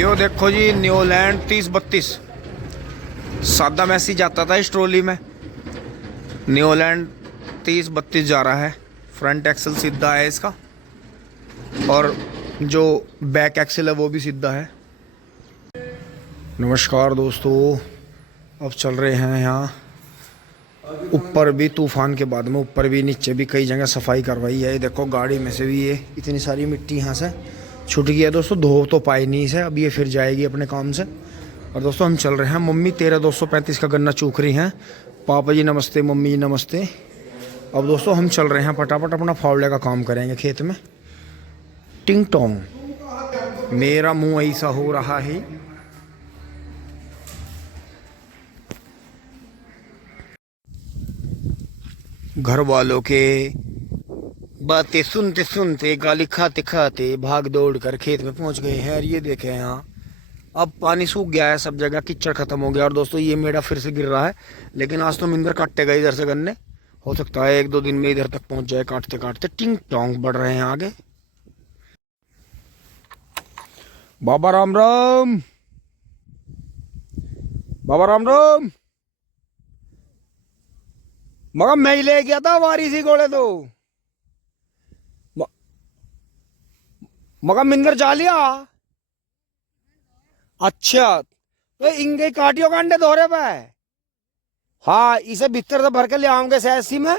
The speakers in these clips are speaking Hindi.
यो देखो जी, न्यूलैंड 3032 सादा मैसी जाता था इस ट्रॉली में। न्यूलैंड 3032 जा रहा है। फ्रंट एक्सल सीधा है इसका और जो बैक एक्सल है वो भी सीधा है। नमस्कार दोस्तों, अब चल रहे हैं यहाँ ऊपर भी तूफान के बाद में, ऊपर भी नीचे भी कई जगह सफाई करवाई है। देखो गाड़ी में से भी ये इतनी सारी मिट्टी यहाँ से छूट गई है दोस्तों, धो तो पाई नहीं इसे, अब ये फिर जाएगी अपने काम से। और दोस्तों हम चल रहे हैं, मम्मी 13235 का गन्ना चूक रही हैं। पापा जी नमस्ते, मम्मी जी नमस्ते। अब दोस्तों हम चल रहे हैं फटाफट अपना फावड़े का काम करेंगे खेत में। टिंग टोंग, मेरा मुंह ऐसा हो रहा है। घर वालों के बातें सुनते सुनते, गाली खाते खाते भाग दौड़ कर खेत में पहुंच गए हैं। और ये देखें यहाँ अब पानी सूख गया है, सब जगह कीचड़ खत्म हो गया। और दोस्तों ये मेढ़ा फिर से गिर रहा है, लेकिन आज तो मिंदर काटेगा इधर से गन्ने। हो सकता है 1-2 दिन में इधर तक पहुंच जाए काटते काटते। टिंग टोंग बढ़ रहे हैं आगे। बाबा राम राम, बाबा राम राम। मगर मैं ही ले गया था वारी सी घोड़े तो मगर मिंदर जा लिया। अच्छा तो इंगे काटियो कांडे धोरे पे। हाँ इसे भीतर से भर के ले आऊंगे सैसी में।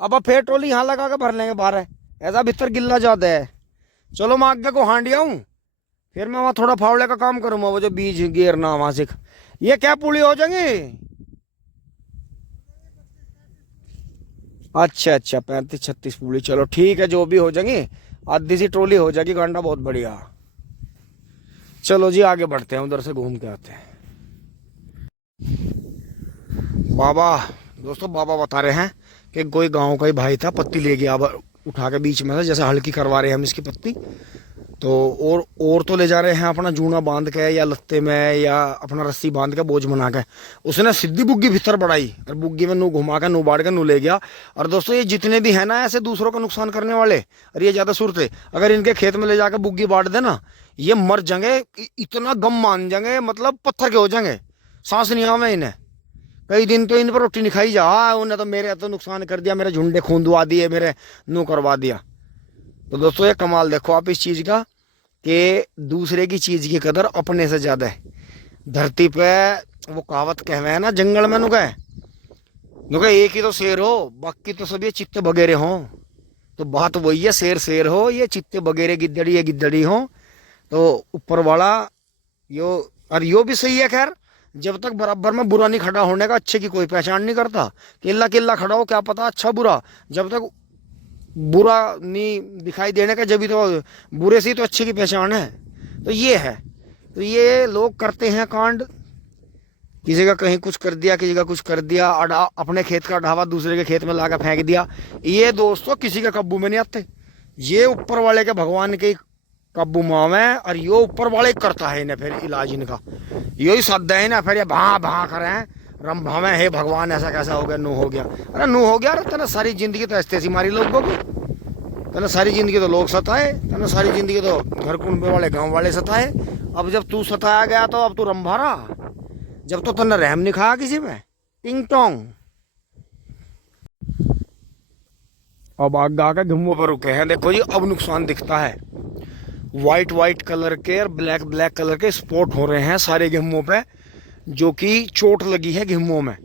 अब फिर ट्रोली यहाँ लगा के भर लेंगे बाहर, ऐसा भीतर गिल्ला ज्यादा है। चलो मैं आगे को हांडिया हूँ, फिर मैं वहां थोड़ा फावड़े का काम करूंगा, वो जो बीज गेरना वहां से। ये क्या पूली हो जाएंगी? अच्छा 35-36 पूली, चलो ठीक है, जो भी हो जाएंगी। आधी सी ट्रोली हो जाएगी, गांडा बहुत बढ़िया। चलो जी आगे बढ़ते हैं, उधर से घूम के आते हैं। बाबा दोस्तों, बाबा बता रहे हैं कि कोई गांव का ही भाई था, पत्ती ले गया उठा के बीच में से, जैसे हल्की करवा रहे हैं हम इसकी पत्ती तो। और तो ले जा रहे हैं अपना जूना बांध के या लत्ते में या अपना रस्सी बांध के बोझ बना के। उसने सीधी बुग्गी भीतर बढ़ाई और बुग्गी में नू घुमा के नू बाढ़ के नू ले गया। और दोस्तों ये जितने भी है ना ऐसे दूसरों का नुकसान करने वाले, और ये ज्यादा सूरते, अगर इनके खेत में ले जाकर बुग्गी बांट देना, ये मर जाएंगे, इतना गम मान जाएंगे, मतलब पत्थर के हो जाएंगे, सांस नहीं आवे इन्हें। कई दिन तो इन पर रोटी नहीं खाई जा। उन्हें तो मेरे तो नुकसान कर दिया, मेरे झुंडे खूंदवा दिए, मेरे नू करवा दिया। तो दोस्तों ये कमाल देखो आप इस चीज का, कि दूसरे की चीज की कदर अपने से ज्यादा है। धरती पे वो कहावत कहवे है ना, जंगल में नुका एक ही तो शेर हो, बाकी तो सब ये चित्ते बगेरे हो। तो बात वही है, शेर शेर हो, ये चित्ते बगेरे गिद्दड़ी है गिद्दड़ी हो। तो ऊपर वाला यो, और यो भी सही है। खैर जब तक बराबर में बुरा नहीं खड़ा होने का, अच्छे की कोई पहचान नहीं करता। किल्ला किल्ला खड़ा हो, क्या पता अच्छा बुरा, जब तक बुरा नहीं दिखाई देने का, जब भी तो बुरे से ही तो अच्छे की पहचान है। तो ये है, तो ये लोग करते हैं कांड, किसी का कहीं कुछ कर दिया, किसी का कुछ कर दिया, अपने खेत का ढावा दूसरे के खेत में लाकर फेंक दिया। ये दोस्तों किसी के काबू में नहीं आते, ये ऊपर वाले के भगवान के काबू में है। और यो ऊपर वाले करता है इन्हें फिर इलाज इनका, यही सद है ना। फिर ये भा भा करें रंभा में, हे भगवान ऐसा कैसा हो गया, नू हो गया। अरे नू हो गया, अरे तेना सारी जिंदगी तो ऐसे मारी लोगों को, तेना सारी जिंदगी तो लोग सताए, तेना सारी जिंदगी तो घर कुंबे वाले गांव वाले सताए। अब जब तू सताया गया तो अब तू रंभा रहा, जब तो तेना रहम नहीं खाया किसी में। टिंग टोंग। अब आगे आके घुमो पर रुके हैं, देखो जी अब नुकसान दिखता है। वाइट कलर के और ब्लैक कलर के स्पॉट हो रहे हैं सारे गेहूं पे, जो कि चोट लगी है गेहूं में।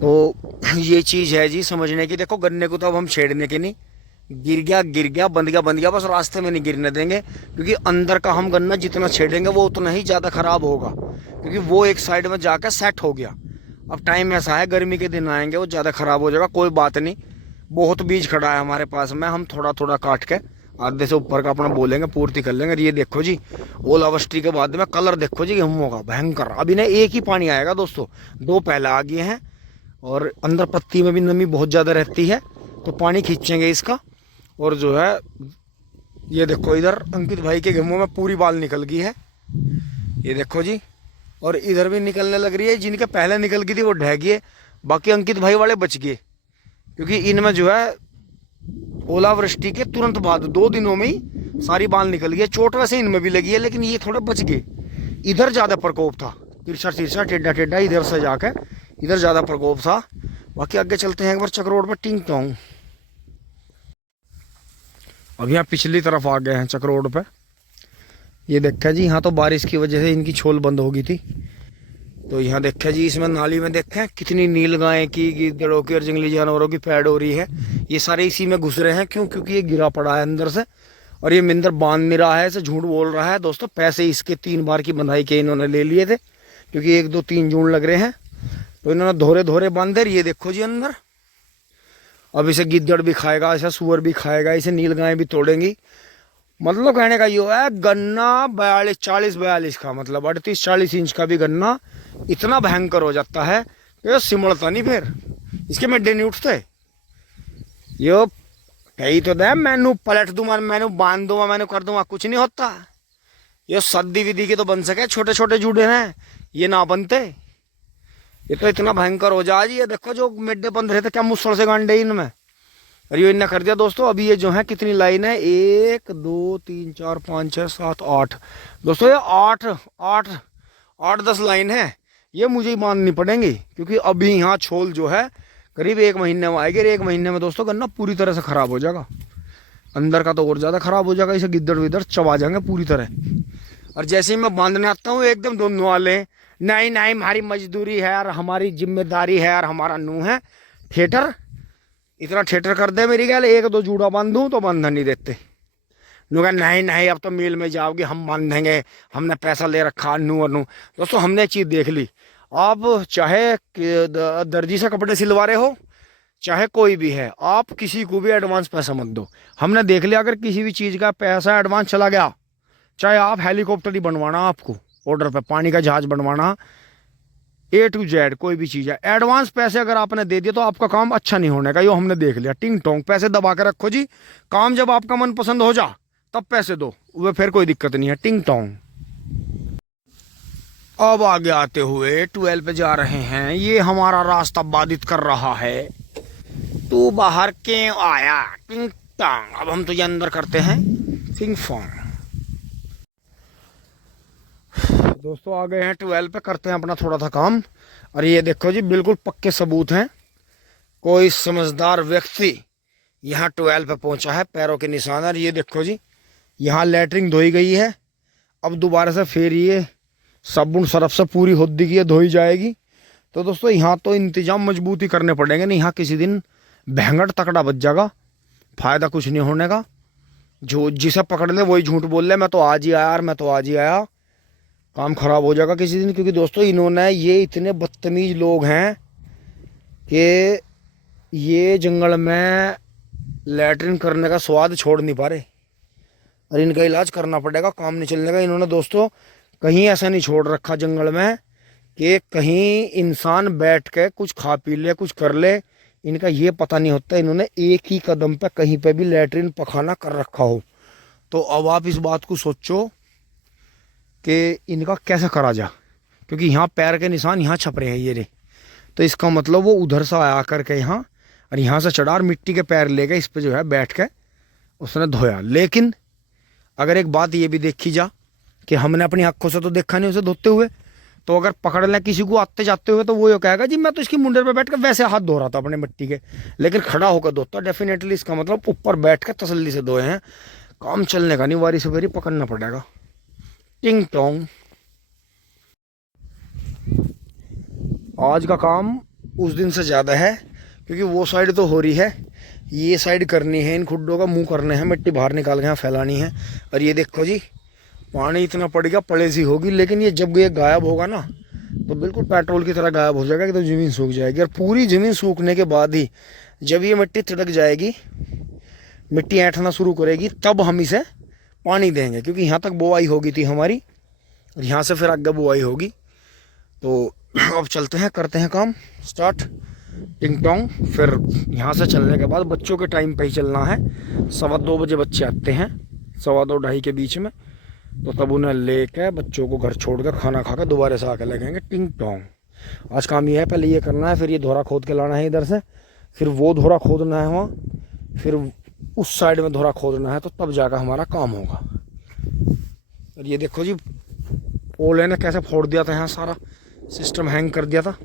तो ये चीज है जी समझने की। देखो गन्ने को तो अब हम छेड़ने के नहीं, गिर गया बंद गया, बस रास्ते में नहीं गिरने देंगे, क्योंकि अंदर का हम गन्ना जितना छेड़ेंगे वो उतना ही ज्यादा खराब होगा, क्योंकि वो एक साइड में जाकर सेट हो गया। अब टाइम ऐसा है, गर्मी के दिन आएंगे वो ज्यादा खराब हो जाएगा। कोई बात नहीं, बहुत बीज खड़ा है हमारे पास में, हम थोड़ा थोड़ा काट के आधे से ऊपर का अपना बोलेंगे, पूर्ति कर लेंगे। ये देखो जी ओलावृष्टि के बाद में कलर देखो जी गेहूं का भयंकर। अब इन्हें एक ही पानी आएगा दोस्तों, 2 पहले आ गए हैं, और अंदर पत्ती में भी नमी बहुत ज्यादा रहती है, तो पानी खींचेंगे इसका। और जो है ये देखो इधर अंकित भाई के गेहूं में पूरी बाल निकल गई है, ये देखो जी। और इधर भी निकलने लग रही है, जिनके पहले निकल गई थी वो ढह गई, बाकी अंकित भाई वाले बच गए, क्योंकि इनमें जो है ओलावृष्टि के तुरंत बाद 2 दिनों में ही सारी बाल निकल गई। चोट वैसे इनमें भी लगी है लेकिन ये थोड़े बच गए। इधर ज़्यादा प्रकोप था, तिरछा तिरछा टेढ़ा टेढ़ा इधर से जाकर इधर ज़्यादा प्रकोप था। बाकी आगे चलते हैं एक बार चक रोड पर टिंग टोंग। अब यहाँ पिछली तरफ आ गए हैं चक रोड पे। ये देखा जी, यहाँ तो बारिश की वजह से इनकी छोल बंद हो गई थी। तो यहाँ देखा जी, इसमें नाली में देखा कितनी नील गाय की, गिद्धड़ों की और जंगली जानवरों की पैड हो रही है। ये सारे इसी में घुस रहे हैं। क्यों? क्योंकि ये गिरा पड़ा है अंदर से और ये मिंदर बांध नहीं रहा है, ऐसे झूठ बोल रहा है। दोस्तों पैसे इसके 3 बार की बंधाई के इन्होंने ले लिए थे, क्योंकि 1 2 3 जून लग रहे हैं। तो इन्होंने धोरे धोरे बांधे। ये देखो जी अंदर। अब इसे गिद्धड़ भी खाएगा, इसे सुअर भी खाएगा, इसे नील गाय भी तोड़ेंगी। मतलब कहने का ये है, गन्ना 40-42 का, मतलब 38-40 इंच का भी गन्ना इतना भयंकर हो जाता है कि सिमड़ता नहीं, फिर इसके मेढे नहीं उठते। यो कही तो दे, मैनू पलट दूंगा, मैनू बांध दूंगा, मैनू कर दूंगा, कुछ नहीं होता। ये सद्दी विधि के तो बन सके, छोटे छोटे जूड़े हैं, ये ना बनते। ये तो इतना भयंकर हो जा। ये देखो जो मेढे बंध रहे थे, क्या मुसड़ से गांडे इनमें। और ये इन्हें कर दिया दोस्तों। अभी ये जो है कितनी लाइन है, 1 2 3 4 5 6 7 8 दोस्तों, ये 8-10 लाइन है। ये मुझे ही माननी पड़ेंगी, क्योंकि अभी यहाँ छोल जो है करीब 1 महीने में आएगी। 1 महीने में दोस्तों गन्ना पूरी तरह से खराब हो जाएगा। अंदर का तो और ज़्यादा खराब हो जाएगा। इसे गिद्धड़ विद्धड़ चबा जाएंगे पूरी तरह। और जैसे ही मैं बांधने आता हूँ, एकदम दोनों वाले, नहीं नहीं हमारी मजदूरी है और हमारी जिम्मेदारी है और हमारा नू है। थिएटर इतना थिएटर कर दे मेरी गैल, 1 2 जूड़ा बांधूं तो बंधन नहीं देते। नू कहा नहीं नहीं अब तो मिल में जाओगे, हम बांधेंगे, हमने पैसा ले रखा नू और नू। दोस्तों हमने चीज़ देख ली। आप चाहे दर्जी से कपड़े सिलवा रहे हो, चाहे कोई भी है, आप किसी को भी एडवांस पैसा मत दो। हमने देख लिया, अगर किसी भी चीज़ का पैसा एडवांस चला गया, चाहे आप हेलीकॉप्टर ही बनवाना, आपको ऑर्डर पे पानी का जहाज बनवाना, A to Z कोई भी चीज़ है, एडवांस पैसे अगर आपने दे दिए तो आपका काम अच्छा नहीं होने का। यो हमने देख लिया। टिंग टोंग पैसे दबा के रखो जी, काम जब आपका मन पसंद हो जा तब पैसे दो, वह फिर कोई दिक्कत नहीं है। टिंग टोंग। अब आगे आते हुए 12 पे जा रहे हैं। ये हमारा रास्ता बाधित कर रहा है। तू बाहर क्यों आया? टिंग टोंग। अब हम तुझे अंदर करते हैं टिंग फोंग। दोस्तों आ गए हैं 12 पे, करते हैं अपना थोड़ा सा काम। और ये देखो जी, बिल्कुल पक्के सबूत हैं। कोई समझदार व्यक्ति यहाँ 12 पे पहुंचा है, पैरों के निशान। और ये देखो जी, यहाँ लैटरिन धोई गई है। अब दोबारा से फिर ये साबुन सरफ से पूरी होद्दी की धोई जाएगी। तो दोस्तों यहाँ तो इंतजाम मजबूती करने पड़ेंगे, नहीं यहाँ किसी दिन भैंगड़ तकड़ा बच जाएगा, फायदा कुछ नहीं होने का। जो जिसे पकड़ ले वही झूठ बोल ले, मैं तो आज ही आया और मैं तो आज ही आया, काम खराब हो जाएगा किसी दिन। क्योंकि दोस्तों इन्होंने, ये इतने बदतमीज लोग हैं कि ये जंगल में लैट्रिन करने का स्वाद छोड़ नहीं पा रहे, और इनका इलाज करना पड़ेगा, काम नहीं चलने का। इन्होंने दोस्तों कहीं ऐसा नहीं छोड़ रखा जंगल में कि कहीं इंसान बैठ के कुछ खा पी ले, कुछ कर ले। इनका ये पता नहीं होता, इन्होंने एक ही कदम पे कहीं पे भी लैट्रिन पखाना कर रखा हो। तो अब आप इस बात को सोचो कि इनका कैसे करा जा, क्योंकि यहाँ पैर के निशान यहाँ छप रहे हैं ये रे। तो इसका मतलब वो उधर से आया करके यहाँ, और यहाँ से चढ़ा और मिट्टी के पैर ले गए, इस पर जो है बैठ के उसने धोया। लेकिन अगर एक बात ये भी देखी जा कि हमने अपनी आंखों से तो देखा नहीं उसे धोते हुए, तो अगर पकड़ लें किसी को आते जाते हुए तो वो ये कहेगा जी मैं तो इसकी मुंडे पे बैठ कर वैसे हाथ धो रहा था अपने मिट्टी के, लेकिन खड़ा होकर धोता डेफिनेटली। इसका मतलब ऊपर बैठ कर तसल्ली से धोए हैं। काम चलने का नहीं, वारी से पकड़ना पड़ेगा। टिंग टोंग। आज का काम उस दिन से ज़्यादा है, क्योंकि वो साइड तो हो रही है, ये साइड करनी है, इन खुड्डों का मुंह करने हैं, मिट्टी बाहर निकाल के यहाँ फैलानी है। और ये देखो जी, पानी इतना पड़ गया, पड़े सी होगी, लेकिन ये जब ये गायब होगा ना तो बिल्कुल पेट्रोल की तरह गायब हो जाएगा कि तो ज़मीन सूख जाएगी। और पूरी ज़मीन सूखने के बाद ही जब ये मिट्टी तिड़क जाएगी, मिट्टी ऐंठना शुरू करेगी, तब हम इसे पानी देंगे। क्योंकि यहाँ तक बुआई होगी थी हमारी, और यहाँ से फिर आगे बुआई होगी। तो अब चलते हैं, करते हैं काम स्टार्ट। टिंग टोंग। फिर यहाँ से चलने के बाद बच्चों के टाइम पे ही चलना है। 2:15 बजे बच्चे आते हैं, 2:15-2:30 के बीच में। तो तब उन्हें लेकर बच्चों को घर छोड़ कर खाना खा कर दोबारा से आके लगेंगे टिंग टोंग। आज काम ये है, पहले ये करना है, फिर ये धोरा खोद के लाना है इधर से, फिर वो धोरा खोदना है वहाँ, फिर उस साइड में धोरा खोदना है, तो तब जाकर हमारा काम होगा। और ये देखो जी, ओले ने कैसे फोड़ दिया था, यहाँ सारा सिस्टम हैंग कर दिया था,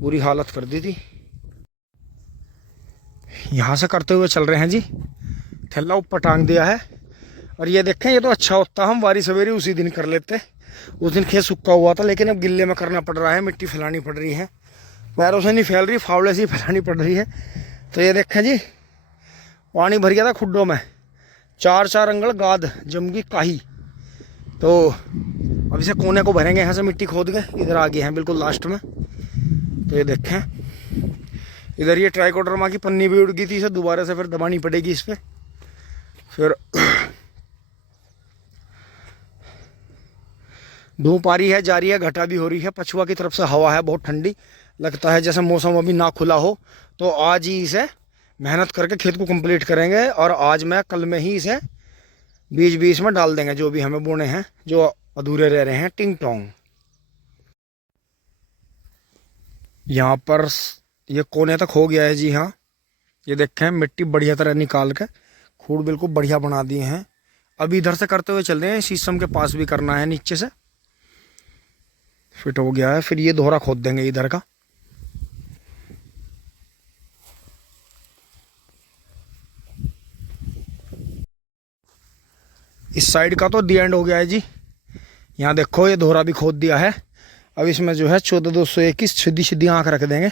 बुरी हालत कर दी थी। यहाँ से करते हुए चल रहे हैं जी, थैला ऊपर टांग दिया है। और ये देखें, ये तो अच्छा होता, हम बारी सवेरे उसी दिन कर लेते। उस दिन खेत सूखा हुआ था, लेकिन अब गिल्ले में करना पड़ रहा है, मिट्टी फैलानी पड़ रही है, पैरों से नहीं फैल रही, फावड़े से ही फैलानी पड़ रही है। तो ये देखें जी, पानी भर गया था खुड्डों में, 4-4 अंगल गाद जम गई काही। तो अब इसे कोने को भरेंगे, यहाँ से मिट्टी खोद के इधर आ गए हैं बिल्कुल लास्ट में। तो ये देखें, इधर ये ट्राइकोडर्मा की पन्नी भी उड़ गई थी, इसे दोबारा से फिर दबानी पड़ेगी इस पर। फिर धूप आ रही है, जा रही है, घटा भी हो रही है, पछुआ की तरफ से हवा है बहुत ठंडी, लगता है जैसे मौसम अभी ना खुला हो। तो आज ही इसे मेहनत करके खेत को कंप्लीट करेंगे, और आज मैं कल में ही इसे बीज बीज में डाल देंगे, जो भी हमें बोने हैं, जो अधूरे रह रहे हैं। टिंग टोंग यहाँ पर ये कोने तक हो गया है जी। हाँ, ये देखें, मिट्टी बढ़िया तरह निकाल के खूड़ बिल्कुल बढ़िया बना दिए हैं। अभी इधर से करते हुए चल रहे हैं, शीशम के पास भी करना है, नीचे से फिट हो गया है। फिर ये दोहरा खोद देंगे इधर का। इस साइड का तो दी एंड हो गया है जी। यहाँ देखो, ये दोहरा भी खोद दिया है। अब इसमें जो है 14,221 सीधी सीधी आँख रख देंगे,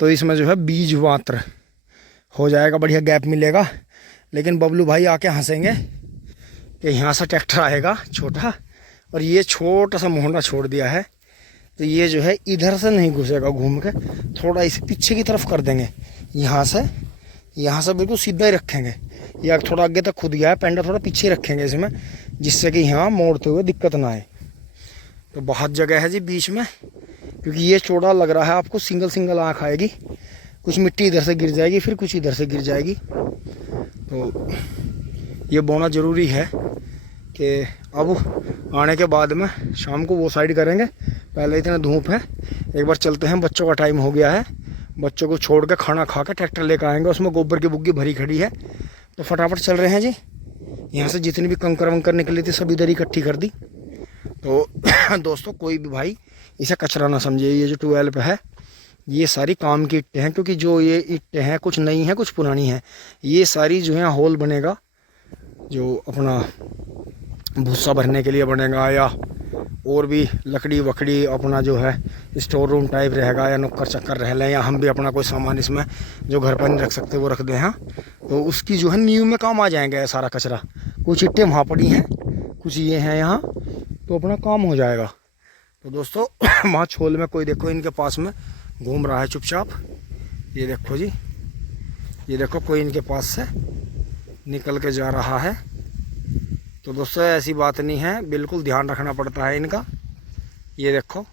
तो इसमें जो है बीज मात्र हो जाएगा, बढ़िया गैप मिलेगा। लेकिन बबलू भाई आके हंसेंगे कि यहाँ से ट्रैक्टर आएगा छोटा, और ये छोटा सा मोहना छोड़ दिया है, तो ये जो है इधर से नहीं घुसेगा, घूम के थोड़ा इस पीछे की तरफ कर देंगे। यहाँ से बिल्कुल सीधा ही रखेंगे, या थोड़ा आगे तक खुद गया है, पेंडा थोड़ा पीछे रखेंगे इसमें, जिससे कि यहाँ मोड़ते हुए दिक्कत ना आए। तो बहुत जगह है जी बीच में, क्योंकि ये चौड़ा लग रहा है आपको, सिंगल आँख आएगी, कुछ मिट्टी इधर से गिर जाएगी, फिर कुछ इधर से गिर जाएगी। तो ये बोना ज़रूरी है कि अब आने के बाद में शाम को वो साइड करेंगे, पहले इतना धूप है। एक बार चलते हैं, बच्चों का टाइम हो गया है, बच्चों को छोड़ के खाना खा के ट्रैक्टर लेकर आएंगे, उसमें गोबर की बुग्गी भरी खड़ी है। तो फटाफट चल रहे हैं जी। यहाँ से जितनी भी कंकर वंकर निकली थी सब इधर ही इकट्ठी कर दी। तो दोस्तों, कोई भी भाई इसे कचरा ना समझे, ये जो ट्यूबवेल पे है ये सारी काम की ईंटें हैं, क्योंकि जो ये ईंटें हैं कुछ नई हैं कुछ पुरानी हैं। ये सारी जो है होल बनेगा, जो अपना भूसा भरने के लिए बनेगा, या और भी लकड़ी वकड़ी अपना जो है स्टोर रूम टाइप रहेगा, या नुक्कर चक्कर रह लें, या हम भी अपना कोई सामान इसमें जो घर पर नहीं रख सकते वो रख दें। हाँ, तो उसकी जो है नींव में काम आ जाएंगे सारा कचरा। कुछ ईंटें वहाँ पड़ी हैं, कुछ ये हैं यहाँ, तो अपना काम हो जाएगा। तो दोस्तों, वहाँ छोल में कोई देखो इनके पास में घूम रहा है चुपचाप, ये देखो जी, ये देखो कोई इनके पास से निकल के जा रहा है। तो दोस्तों, ऐसी बात नहीं है, बिल्कुल ध्यान रखना पड़ता है इनका। ये देखो,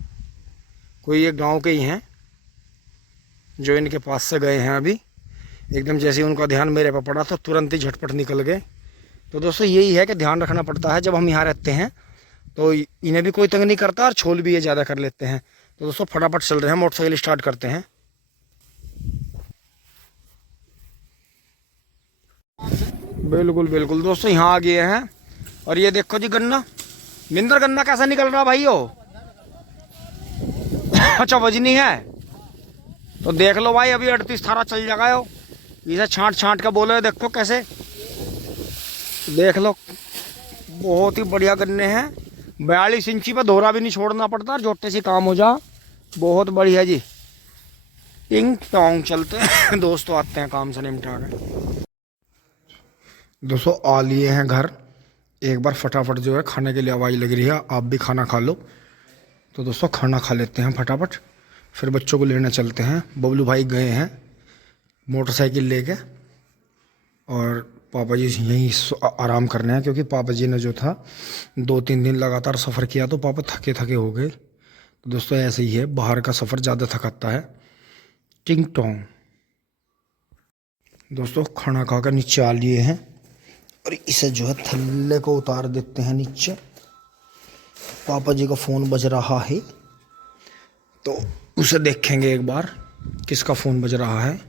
कोई ये गांव के ही हैं जो इनके पास से गए हैं अभी, एकदम जैसे उनका ध्यान मेरे पर पड़ा तो तुरंत ही झटपट निकल गए। तो दोस्तों, यही है कि ध्यान रखना पड़ता है, जब हम यहाँ रहते हैं तो इन्हें भी कोई तंग नहीं करता, और छोल भी ये ज़्यादा कर लेते हैं। तो दोस्तों, फटाफट चल रहे हैं, मोटरसाइकिल स्टार्ट करते हैं। बिल्कुल बिल्कुल दोस्तों, यहाँ आ गए हैं। और ये देखो जी, गन्ना मिंदर गन्ना कैसा निकल रहा भाई हो। अच्छा, वजनी है तो देख लो भाई, अभी 38 थारा चल जाएगा हो। इसे छांट छांट के बोलो, देखो कैसे, देख लो, बहुत ही बढ़िया गन्ने हैं। 42 इंची पे दोहरा भी नहीं छोड़ना पड़ता, जोटे से काम हो जा, बहुत बढ़िया जी। टिंग टोंग चलते हैं दोस्तों, आते हैं काम से निपटा के। दोस्तों, आ लिए हैं घर, एक बार फटाफट जो है खाने के लिए आवाज़ लग रही है, आप भी खाना खा लो। तो दोस्तों, खाना खा लेते हैं फटाफट, फिर बच्चों को लेने चलते हैं। बबलू भाई गए हैं मोटरसाइकिल लेके, और पापा जी यहीं आराम करने हैं, क्योंकि पापा जी ने जो था 2-3 दिन लगातार सफ़र किया, तो पापा थके थके हो गए। तो दोस्तों, ऐसे ही है, बाहर का सफ़र ज़्यादा थकाता है। टिंग टोंग दोस्तों, खाना खा कर नीचे आ लिए हैं, और इसे जो है थल्ले को उतार देते हैं नीचे। पापा जी का फ़ोन बज रहा है, तो उसे देखेंगे एक बार किसका फ़ोन बज रहा है।